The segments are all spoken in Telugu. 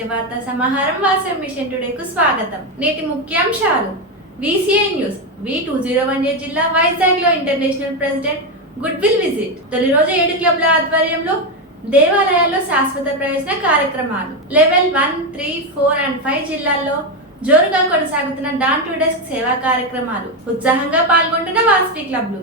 నిత్యవార్త సమాహారం వాసం మిషన్ టుడేకు స్వాగతం. నేటి ముఖ్యాంశాలు. VCI news V two zero one A జిల్లా వైజాగ్లో international president good will visit. తొలి రోజు ఏడు క్లబ్ల ఆధ్వర్యంలో దేవాలయాల్లో శాశ్వత ప్రయోజన కార్యక్రమాలు. Level one three four and five జిల్లాల్లో జోరుగా కొనసాగుతున్న డాన్ టు డెస్క్ సేవా కార్యక్రమాలు. ఉత్సాహంగా పాల్గొంటున్న వాసవి క్లబ్లు.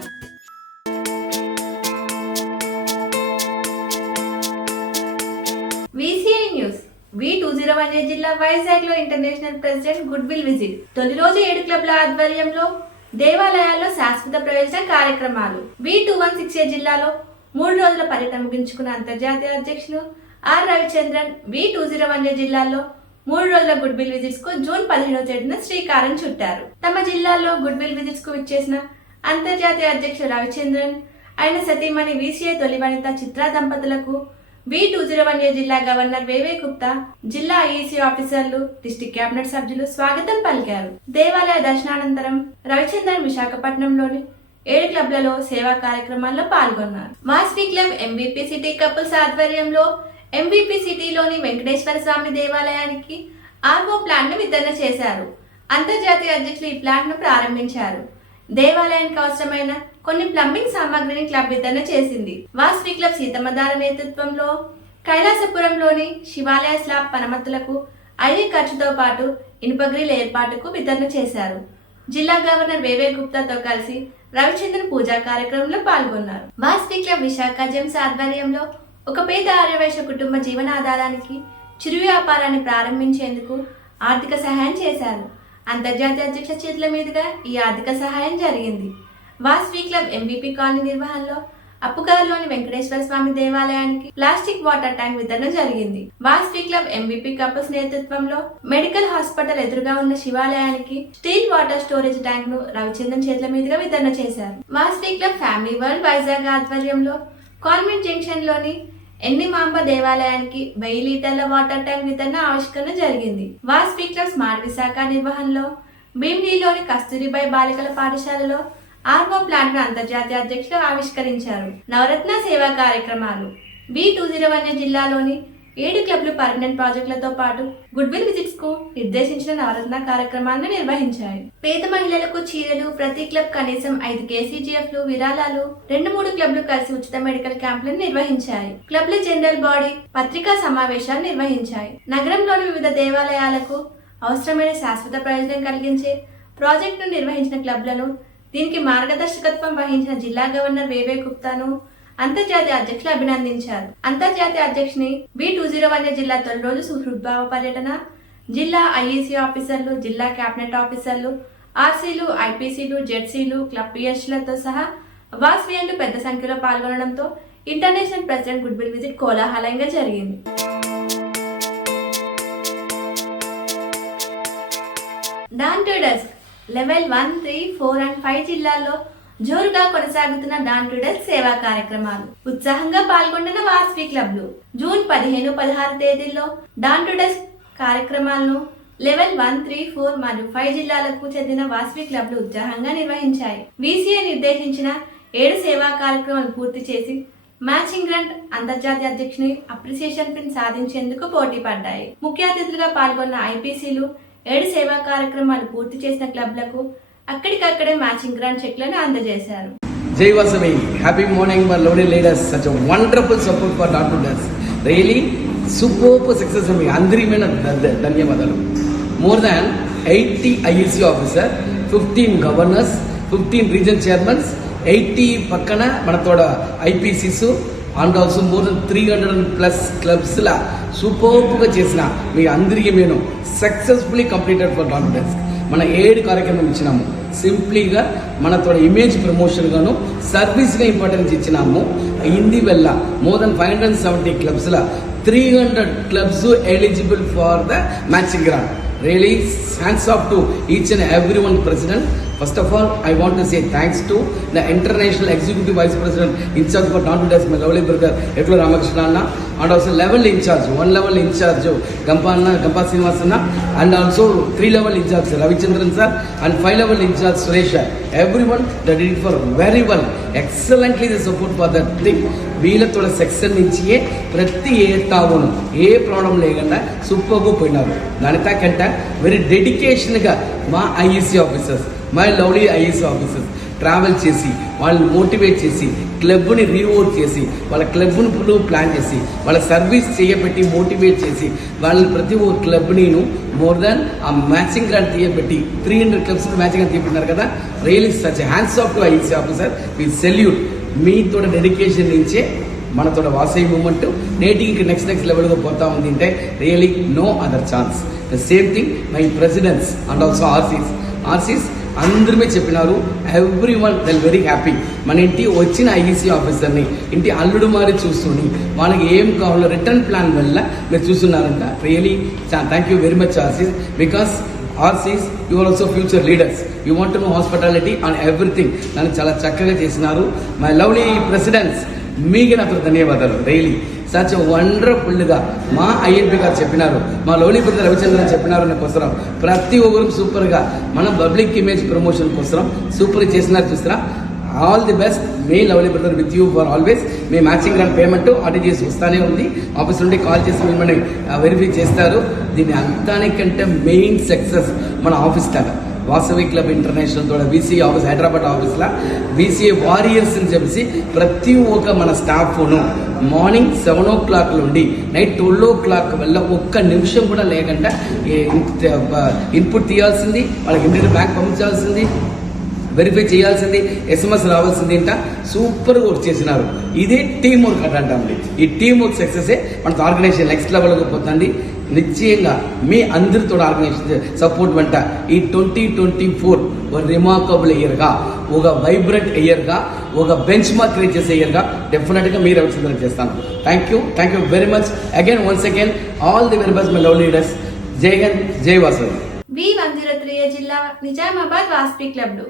zero one eight జిల్లా వైజాగ్లో international president good will visit. తొలి రోజు ఏడు క్లబ్ల ఆధ్వర్యంలో దేవాలయాల్లో శాశ్వత ప్రవేశ కార్యక్రమాలు. V two one six A జిల్లాలో మూడు రోజుల పర్యటన ముగించుకున్న అంతర్జాతీయ అధ్యక్షులు R Ravichandran V two zero one A జిల్లాలో మూడు రోజుల గుడ్ బిల్ విజిట్స్కు జూన్ పదిహేడవ తేదీన శ్రీకారం చుట్టారు. తమ జిల్లాలో గుడ్ బిల్ విజిట్స్కు విచ్చేసిన అంతర్జాతీయ అధ్యక్షుడు రవిచంద్రన్ ఆయన సతీమణి విసిఐ తొలి వనిత చిత్రా దంపతులకు B two zero one A జిల్లా గవర్నర్ వేవే గుప్తా జిల్లా ఐఈసీ ఆఫీసర్లు డిస్టిక్ కేబినెట్ సభ్యులు స్వాగతం పలికారు. దేవాలయ దర్శనానంతరం రవిచంద్రన్ విశాఖపట్నంలోని ఏడు క్లబ్లలో సేవా కార్యక్రమాల్లో పాల్గొన్నారు. Vasavi club MBP city couples ఆధ్వర్యంలో ఎంబీపీ సిటీలోని వెంకటేశ్వర స్వామి దేవాలయానికి ఆర్వో ప్లాంట్ను వితరణ చేశారు. అంతర్జాతీయ అధ్యక్షులు ఈ ప్లాంట్ను ప్రారంభించారు. దేవాలయానికి అవసరమైన కొన్ని ప్లంబింగ్ సామాగ్రిని క్లబ్ వితరణ చేసింది. వాస్వి క్లబ్ సీతమ్మదార నేతృత్వంలో కైలాసపురంలోని శివాలయ స్లాబ్ పనమతులకు అయ్యే ఖర్చుతో పాటు ఇనుప గ్రిల్ ఏర్పాటుకు వితరణ చేశారు. జిల్లా గవర్నర్ వేవే గుప్తాతో కలిసి రవిచంద్రన్ పూజా కార్యక్రమంలో పాల్గొన్నారు. వాస్వి క్లబ్ విశాఖ జెమ్స్ ఆధ్వర్యంలో ఒక పేద ఆర్యవైశ్య కుటుంబ జీవనాధారానికి చిరు వ్యాపారాన్ని ప్రారంభించేందుకు ఆర్థిక సహాయం చేశారు. అంతర్జాతీయ అధ్యక్ష చేతుల మీదుగా ఈ ఆర్థిక సహాయం జరిగింది. వాస్వి క్లబ్ ఎంబీపీ కాలనీ నిర్వహణలో అప్పుకలలోని వెంకటేశ్వర స్వామి దేవాలయానికి ప్లాస్టిక్ వాటర్ ట్యాంక్ వితరణ జరిగింది. వాస్వి క్లబ్ ఎంబీపీ కపుల్స్ నేతృత్వంలో మెడికల్ హాస్పిటల్ ఎదురుగా ఉన్న శివాలయానికి స్టీల్ వాటర్ స్టోరేజ్ ట్యాంక్ను రవిచంద్రన్ చేతుల మీదుగా వితరణ చేశారు. Vasavi club family world Vizag ఆధ్వర్యంలో కాన్వెంట్ జంక్షన్లోని ఎన్నిమాంబ దేవాలయానికి వెయ్యి లీటర్ల వాటర్ ట్యాంక్ వితరణ ఆవిష్కరణ జరిగింది? వాస్వి క్లబ్ స్మార్ట్ విశాఖ నిర్వహణలో భీమ్లీలోని కస్తూరిబాయి బాలికల పాఠశాలలో ఆర్వో ప్లాంట్ను అంతర్జాతీయ అధ్యక్షులు ఆవిష్కరించారు. నవరత్న సేవా కార్యక్రమాలు బి టూ జీరో వన్ జిల్లాలోని ఏడు క్లబ్లు పర్మనెంట్ ప్రాజెక్టులతో పాటు గుడ్ విల్ విజిట్స్కు నిర్దేశించిన నవరత్న కార్యక్రమాలను నిర్వహించాయి. పేద మహిళలకు చీరలు ప్రతి క్లబ్ కనీసం ఐదు కేసీజీఎఫ్లు విరాళాలు రెండు మూడు క్లబ్లు కలిసి ఉచిత మెడికల్ క్యాంపులను నిర్వహించాయి. క్లబ్ల జనరల్ బాడీ పత్రికా సమావేశాలు నిర్వహించాయి. నగరంలోని వివిధ దేవాలయాలకు అవసరమైన శాశ్వత ప్రయోజనం కలిగించే ప్రాజెక్టును నిర్వహించిన క్లబ్లను దీనికి మార్గదర్శకత్వం వహించిన జిల్లా గవర్నర్ వేవే గుప్తాను అంతర్జాతీయ అధ్యక్షులు అభినందించారు. అంతర్జాతీయ అధ్యక్షుని బి టూ జీరో వన్ జిల్లా తొలి రోజు సుహృద్భావ పర్యటన. జిల్లా ఐఈసీ ఆఫీసర్లు జిల్లా కేబినెట్ ఆఫీసర్లు ఆర్సీలు ఐపీసీలు జెడ్సీలు క్లబ్ పిఎస్లతో సహా వాస్వియన్లు పెద్ద సంఖ్యలో పాల్గొనడంతో international president good will visit కోలాహలంగా జరిగింది. Dawn to dusk level one three four and five జిల్లాల్లో జోరుగా కొనసాగుతున్న డాన్ టు సేవా కార్యక్రమాలు. ఉత్సాహంగా పాల్గొంటున్న వాస్వి క్లబ్లు. జూన్ పదిహేను పదహారు తేదీల్లో డాన్ టు కార్యక్రమాలను లెవెల్ వన్ త్రీ ఫోర్ మరియు ఫైవ్ జిల్లాలకు చెందిన వాస్వి క్లబ్లు ఉత్సాహంగా నిర్వహించాయి. వీసీఏ నిర్దేశించిన ఏడు సేవా కార్యక్రమాలు పూర్తి చేసి మ్యాచింగ్ గ్రాంట్ అంతర్జాతీయ అధ్యక్షుని అప్రిసియేషన్ పిన్ సాధించేందుకు పోటీ పడ్డాయి. ముఖ్య అతిథులుగా పాల్గొన్న ఐపీసీలు ఏడు సేవా కార్యక్రమాలు పూర్తి చేసిన క్లబ్లకు అక్కడికక్కడే మ్యాచింగ్ గ్రాండ్ చెక్లను అందజేశారు Jai Vasavi happy morning my lovely leaders such a wonderful support for Dr. Das. Really superb success for అందరి మీద ధన్యవాదాలు more than eighty ISC officer fifteen governors fifteen region chairmans eighty పక్కన మనతోడ IPCs and also more than three hundred plus క్లబ్స్లా సూపర్గా చేసిన మీ అందరికీ నేను successfully completed for doctor desk మన ఏడు కార్యక్రమం ఇచ్చినాము సింప్లీగా మనతో ఇమేజ్ ప్రమోషన్ గాను సర్వీస్గా ఇంపార్టెన్స్ ఇచ్చినాము. హిందీ వెళ్ళ more than five hundred seventy క్లబ్స్లో three hundred clubs eligible for the matching grant really hands off to each and every one president first of all I want to say thanks to the international executive vice president incharge for non days my lovely brother ఎట్లు రామకృష్ణ అన్న and also level incharge one level incharge Gampa అన్న గంపా శ్రీనివాస్ అన్న and also three level incharge Ravichandran sir and five level incharge Suresh sir every one that did for very well excellently the support for that thing వీళ్ళతో సెక్షన్ నుంచి ప్రతి ఏ తావును ఏ ప్రాబ్లం లేకుండా సూపర్గా పోయినారు. దానితో కంటే వెరీ డెడికేషన్గా మా IEC officers my lovely IAS officers. Travel చేసి వాళ్ళని మోటివేట్ చేసి క్లబ్ని రీఓట్ చేసి వాళ్ళ క్లబ్ను ఫుల్ ప్లాన్ చేసి వాళ్ళ సర్వీస్ చేయబెట్టి మోటివేట్ చేసి వాళ్ళ ప్రతి ఒక్క క్లబ్ని మోర్ దాన్ ఆ matching grant తీయబెట్టి three hundred clubs matching grant తీయబెట్టినారు కదా? Really such hands off to IS officer. We salute మీతో డెడికేషన్ నుంచే మనతో వాసవి మూమెంట్ నేటికి నెక్స్ట్ నెక్స్ట్ లెవెల్గా పోతా ఉంది అంటే really no other chance. The same thing my presidents and also RCs. RCs అందరిమే చెప్పినారు. Every one they'll very happy మన ఇంటి వచ్చిన ఐఈసీ ఆఫీసర్ని ఇంటి అల్లుడు మారి చూస్తుని వాళ్ళకి ఏం కావాలో రిటర్న్ ప్లాన్ వల్ల మీరు చూస్తున్నారంట. Really thank you very much RCs because RCs you are also future leaders you want no hospitality on everything దాన్ని చాలా చక్కగా చేసినారు. మై లవ్లీ ప్రెసిడెంట్స్ మీకు నాకు ధన్యవాదాలు రియలీ సచ్ వండర్ఫుల్గా మా ఐఎన్పి గారు చెప్పినారు మా లౌలీపతి రవిచంద్రన్ చెప్పినారు అనే కోసరం ప్రతి ఒక్కరు సూపర్గా మన పబ్లిక్ ఇమేజ్ ప్రమోషన్ కోసం సూపర్ చేసినారు చూస్తారా? All the best. My lovely brother with you for always. Me matching and payment RTGS వస్తానే ఉంది. ఆఫీస్ నుండి కాల్ చేసి మిమ్మల్ని వెరిఫై చేస్తారు. దీని అంతానికంటే మెయిన్ సక్సెస్ మన ఆఫీస్ దాకా వాసవి క్లబ్ ఇంటర్నేషనల్ తోడ వీసీ ఆఫీస్ హైదరాబాద్ ఆఫీస్లో వీసీఏ వారియర్స్ అని చెప్పేసి ప్రతి ఒక్క మన స్టాఫ్ను మార్నింగ్ సెవెన్ ఓ క్లాక్ నుండి నైట్ ట్వెల్వ్ ఓ క్లాక్ వల్ల ఒక్క నిమిషం కూడా లేకుండా ఇన్పుట్ తీయాల్సింది వాళ్ళకి ఇంటికి బ్యాంక్ పంపించాల్సింది వెరిఫై చేయాల్సింది ఎస్ఎంఎస్ రావాల్సింది ఏంట సూపర్గా వర్క్ చేసినారు. ఇదే టీం వర్క్ అంటామండి ఈ టీం వర్క్ సక్సెసే మన ఆర్గనైజేషన్ నెక్స్ట్ లెవెల్కి పోతుంది. నిశ్చయంగా మీ అందరితో ఆర్గనైజేషన్ సపోర్ట్ వెంట ఈ ట్వంటీ ట్వంటీ ఫోర్ ఒక రిమార్కబుల్ ఇయర్గా ఒక వైబ్రెంట్ ఇయర్గా ఒక బెంచ్ మార్క్ క్రియేట్ చేసే ఇయర్గా డెఫినెట్గా మీరు రవిచంద్రన్ చేస్తాను. Thank you thank you very much again once again all the very best my love leaders Jai Hind Jai Vasavi V one zero three జిల్లా నిజామాబాద్ వాస్పి క్లబ్లు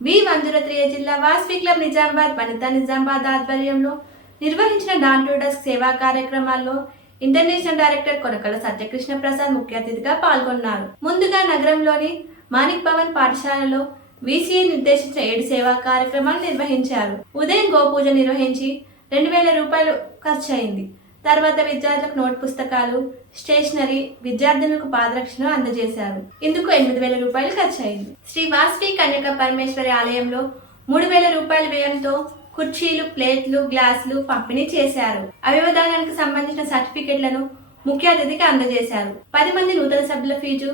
వి వన్ జీరో త్రీ జిల్లా వాస్పి క్లబ్ నిజామాబాద్ వనిత నిజామాబాద్ ఆధ్వర్యంలో నిర్వహించిన డాన్ టు డస్క్ సేవా కార్యక్రమాల్లో ఇంటర్నేషనల్ డైరెక్టర్ కొనకల సత్యకృష్ణ ప్రసాద్ ముఖ్య అతిథిగా పాల్గొన్నారు. ముందుగా నగరంలోని మాణిక్ భవన్ పాఠశాలలో వీసీఏ నిర్దేశించిన ఏడు సేవా కార్యక్రమాలు నిర్వహించారు. ఉదయం గోపూజ నిర్వహించి రెండు వేల రూపాయలు ఖర్చు అయింది తర్వాత విద్యార్థులకు నోట్ పుస్తకాలు స్టేషనరీ విద్యార్థులకు పాదరక్షణ అందజేశారు. ఇందుకు ఎనిమిది వేల రూపాయలు ఖర్చు అయింది శ్రీ వాసవి కన్యక పరమేశ్వరి ఆలయంలో మూడు వేల రూపాయల వ్యయంతో కుర్చీలు ప్లేట్లు గ్లాసులు పంపిణీ చేశారు. అవయవదానానికి సంబంధించిన సర్టిఫికెట్లను ముఖ్య అతిథికి అందజేశారు. పది మంది నూతన సభ్యుల ఫీజు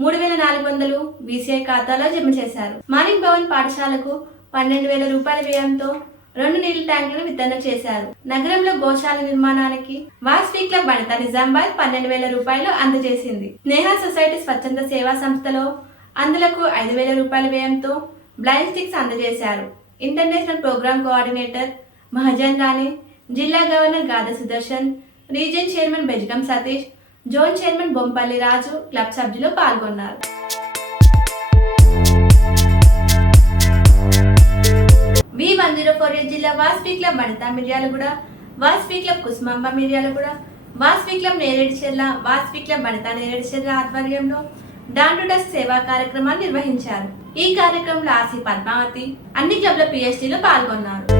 మూడు వేల నాలుగు వందలు బీసీఐ ఖాతాలో జమ చేశారు. మాణిక్ భవన్ పాఠశాలకు పన్నెండు వేల రూపాయల వ్యయంతో రెండు నీళ్ళ ట్యాంకులను వితరణ చేశారు. నగరంలో గోశాల నిర్మాణానికి వాస్వి క్లబ్ నిజామాబాద్ పన్నెండు వేల రూపాయలు అందజేసింది. స్నేహ సొసైటీ స్వచ్ఛంద సేవా సంస్థలో అందులకు ఐదు వేల రూపాయల వ్యయంతో బ్లైండ్ స్టిక్స్ అందజేశారు. International programme coordinator Mahajan Rani జిల్లా governor Gadha Sudarshan region chairman Bejagam Satish zone chairman Bompalli Raju club సభ్యులు పాల్గొన్నారు. V one zero four eight జిల్లా Vasavi club Vanitha Miryalaguda Vasavi club Kusumamba Miryalaguda Vasavi club Nereducherla Vasavi club Vanitha ఆధ్వర్యంలో డాన్ టు డస్ట్ సేవా కార్యక్రమాన్ని నిర్వహించారు. ఈ కార్యక్రమంలో ఆసి పద్మావతి అన్ని క్లబ్ల పిహెచ్డీలో పాల్గొన్నారు.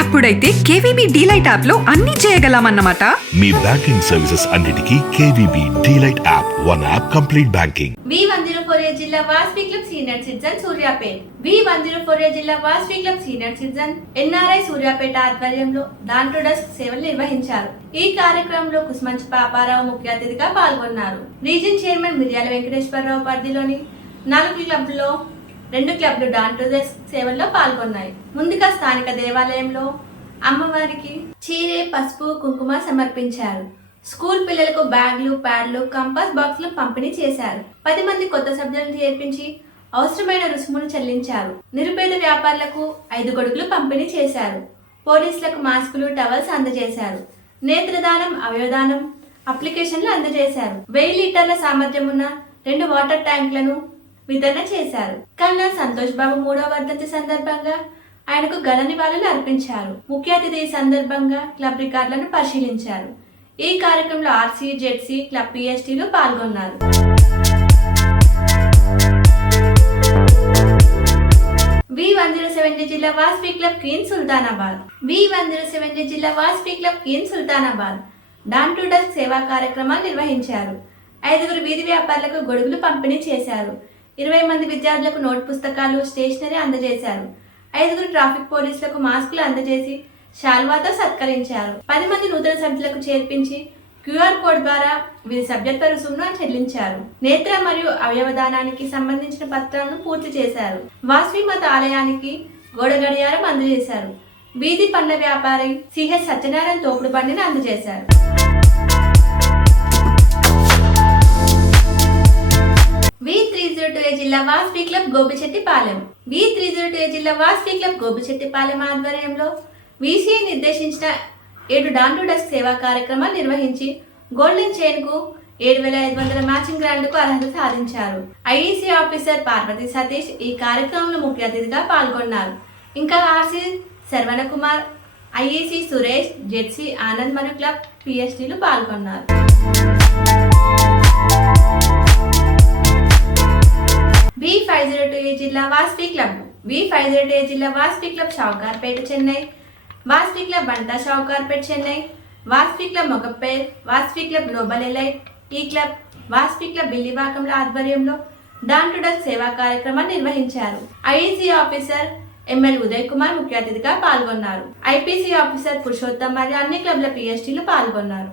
అప్పుడైతే కేవీబీ డీలైట్ యాప్లో అన్ని చేయగలమన్నమాట. మీ బ్యాంకింగ్ సర్వీసెస్ అన్నిటికీ KVB DLite app one app complete banking. V one zero four A జిల్లా Vasavi club senior citizen Suryapet. V one zero four A జిల్లా Vasavi club senior citizen NRI Suryapet ఆధ్వర్యంలో టు డస్క్ సేవలు నిర్వహించారు. ఈ కార్యక్రమంలో కుస్మంచి పాపారావు ముఖ్య అతిథిగా పాల్గొన్నారు. రీజన్ చైర్మన్ మిర్యాల వెంకటేశ్వరరావు పరిధిలోని నాలుగు క్లబ్లో రెండు క్లబ్లు డాన్ టు సేవల్లో పాల్గొన్నాయి. ముందుగా స్థానిక దేవాలయంలో అమ్మవారికి చీరే పసుపు కుంకుమ సమర్పించారు. స్కూల్ పిల్లలకు బ్యాగ్లు ప్యాడ్లు కంపాస్ బాక్సులు పంపిణీ చేశారు. పది మంది కొత్త సభ్యులను చేర్పించి అవసరమైన రుసుమును చెల్లించారు. నిరుపేద వ్యాపారులకు ఐదు గొడుగులు పంపిణీ చేశారు. పోలీసులకు మాస్కులు టవల్స్ అందజేశారు. నేత్రదానం అవయవదానం అప్లికేషన్లు అందజేశారు. వెయ్యి లీటర్ల సామర్థ్యం ఉన్న రెండు వాటర్ ట్యాంకులను వితరణ చేశారు. కన్నా సంతోష్ బాబు మూడవ వర్ధంతి సందర్భంగా ఆయనకు ఘన నివాళులు అర్పించారు. ముఖ్య అతిథి ఈ సందర్భంగా క్లబ్ రికార్డులను పరిశీలించారు. ఈ కార్యక్రమంలో ఆర్సీ జెడ్సీ క్లబ్ పిఎస్టీలు పాల్గొన్నారు. వి వన్ జీరో జిల్లా Vasavi club queen Sultanabad. V one zero జిల్లా Vasavi club queen Sultanabad. Dawn to dusk సేవా కార్యక్రమాలు నిర్వహించారు. ఐదుగురు వీధి వ్యాపారులకు గొడుగులు పంపిణీ చేశారు. ఇరవై మంది విద్యార్థులకు నోట్ పుస్తకాలు స్టేషనరీ అందజేశారు. ఐదుగురు ట్రాఫిక్ పోలీసులకు మాస్కులు అందజేసి శాల్వాతో సత్కరించారు. పది మంది నూతన సభ్యులకు చేర్పించి క్యూఆర్ కోడ్ ద్వారా వీరి సభ్యత్వ రుసుమును చెల్లించారు. నేత్ర మరియు అవయవదానానికి సంబంధించిన పత్రాలను పూర్తి చేశారు. వాస్వి మత ఆలయానికి గోడ గడియారం అందజేశారు. వీధి పండ్ల వ్యాపారి సిహెచ్ సత్యనారాయణ తోపుడు బండిని అందజేశారు. జిల్లా Vasavi club Gopichettipalem. V three zero two జిల్లా వాస్పీ క్లబ్ గోపిచెట్టిపాలెం ఆధ్వర్యంలో వీసీఐ నిర్దేశించిన ఏడు డాన్ టు డస్క్ సేవా కార్యక్రమాలు నిర్వహించి గోల్డెన్ చైన్కు ఏడు వేల ఐదు వందల మ్యాచింగ్ గ్రాండ్కు అర్హత సాధించారు. ఐఈసీ ఆఫీసర్ పార్వతి సతీష్ ఈ కార్యక్రమంలో ముఖ్య అతిథిగా పాల్గొన్నారు. ఇంకా RC Sharvana Kumar IEC Suresh ZC Anand మరియు క్లబ్ పిఎస్టీలు పాల్గొన్నారు. V five zero two A జిల్లా Vasavi club. V five zero two A జిల్లా Vasavi club Sowcarpet Chennai. Vasavi club Banta Sowcarpet Chennai. Vasavi club Mogappair Vasavi club global elite E club. Vasavi club బిల్లివాకంల ఆధ్వర్యంలో డాన్ టు డక్ సేవా కార్యక్రమాన్ని నిర్వహించారు. IEC officer ML Uday Kumar ముఖ్య అతిథిగా పాల్గొన్నారు. ఐపీసీ ఆఫీసర్ పురుషోత్తం మరియు అన్ని క్లబ్ల పిఎస్టీలు పాల్గొన్నారు.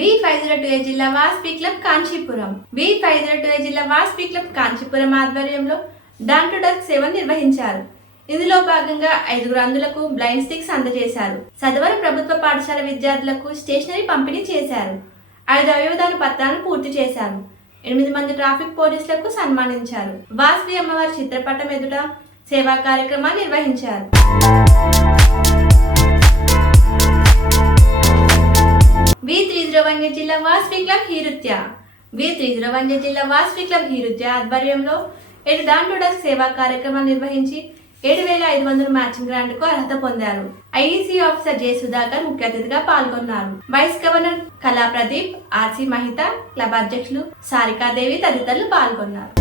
V five zero two A జిల్లా Vasavi club Kanchipuram. V five zero two A జిల్లా వాస్పీ క్లబ్ కాంచీపురం ఆధ్వర్యంలో డాన్ టు డస్క్ సేవను నిర్వహించారు. ఇందులో భాగంగా ఐదుగురు అందులకు బ్లైండ్ స్టిక్స్ అందజేశారు. సదవర ప్రభుత్వ పాఠశాల విద్యార్థులకు స్టేషనరీ పంపిణీ చేశారు. ఐదు అవయవదాన పత్రాలను పూర్తి చేశారు. ఎనిమిది మంది ట్రాఫిక్ పోలీసులకు సన్మానించారు. వాస్వి అమ్మవారి చిత్రపటం ఎదుట సేవా కార్యక్రమాన్ని నిర్వహించారు. వి త్రీ జిల్లా వాస్వి క్లబ్ హీరుత్య. వి జిల్లా వాస్వి క్లబ్ హీరుత్య ఆధ్వర్యంలో ఏడు డాన్ సేవా కార్యక్రమాలు నిర్వహించి ఏడు వేల ఐదు వందల మ్యాచింగ్ గ్రాంట్కు అర్హత పొందారు. ఐఈసీ ఆఫీసర్ జె సుధాకర్ ముఖ్య అతిథిగా పాల్గొన్నారు. Vice governor Kala Pradeep RC Mahitha club అధ్యక్షులు సారికాదేవి తదితరులు పాల్గొన్నారు.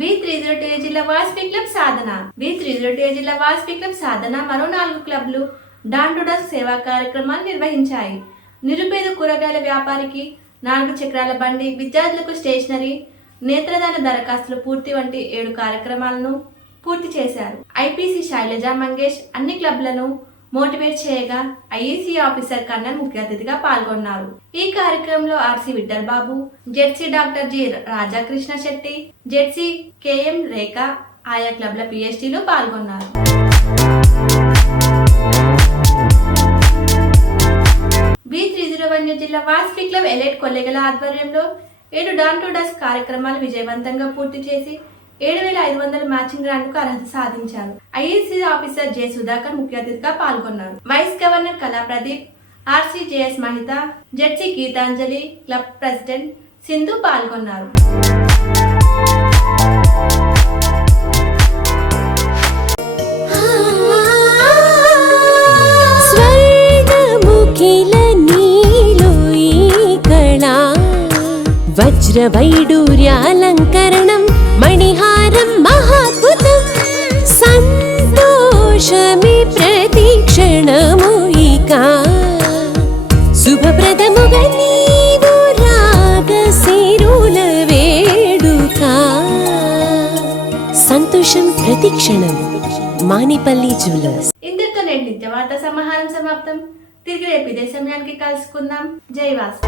వి త్రీ జీరో టూ జిల్లా Vasavi club Sadhana. V three zero two జిల్లా వాస్పీ క్లబ్ సాధన మరో నాలుగు క్లబ్లు డాన్ టు డస్క్ సేవా కార్యక్రమాలు నిర్వహించాయి. నిరుపేద కూరగాయల వ్యాపారికి నాలుగు చక్రాల బండి విద్యార్థులకు స్టేషనరీ నేత్రదాన దరఖాస్తులు పూర్తి వంటి ఏడు కార్యక్రమాలను పూర్తి చేశారు. ఐపీసీ శైలజ మంగేష్ అన్ని క్లబ్లను మోటివేట్ చేయగా ఐఈసీ ఆఫీసర్ కన్నన్ ముఖ్య అతిథిగా పాల్గొన్నారు. ఈ కార్యక్రమంలో RC Vittal Babu ZC doctor G Rajakrishna Shetty ZC KM Rekha ఆయా క్లబ్ల పిహెచ్డీలు పాల్గొన్నారు. బి త్రీ జీరో వన్ జిల్లా వాస్పీ క్లబ్ ఎలైట్ కొల్లెగల ఆధ్వర్యంలో ఏడు డాన్ టు డస్ కార్యక్రమాలు విజయవంతంగా పూర్తి చేసి ఏడు వేల ఐదు వందల మ్యాచింగ్ గ్రాంట్కు అర్హత సాధించారు. ఐఏసీ ఆఫీసర్ జె సుధాకర్ ముఖ్య అతిథిగా పాల్గొన్నారు. Vice governor Kala Pradeep RC JS Mahitha ZC Geethanjali club president Sindhu పాల్గొన్నారు. స్వర్గముఖిల నీలో ప్రతిక్షణం మానిపల్లి జ్యువెలర్స్. ఇంతటితో నేటి నిత్య సమాహారం సమాప్తం. తిరిగి రేపు ఇదే సమయానికి కలుసుకుందాం. జై వాసు.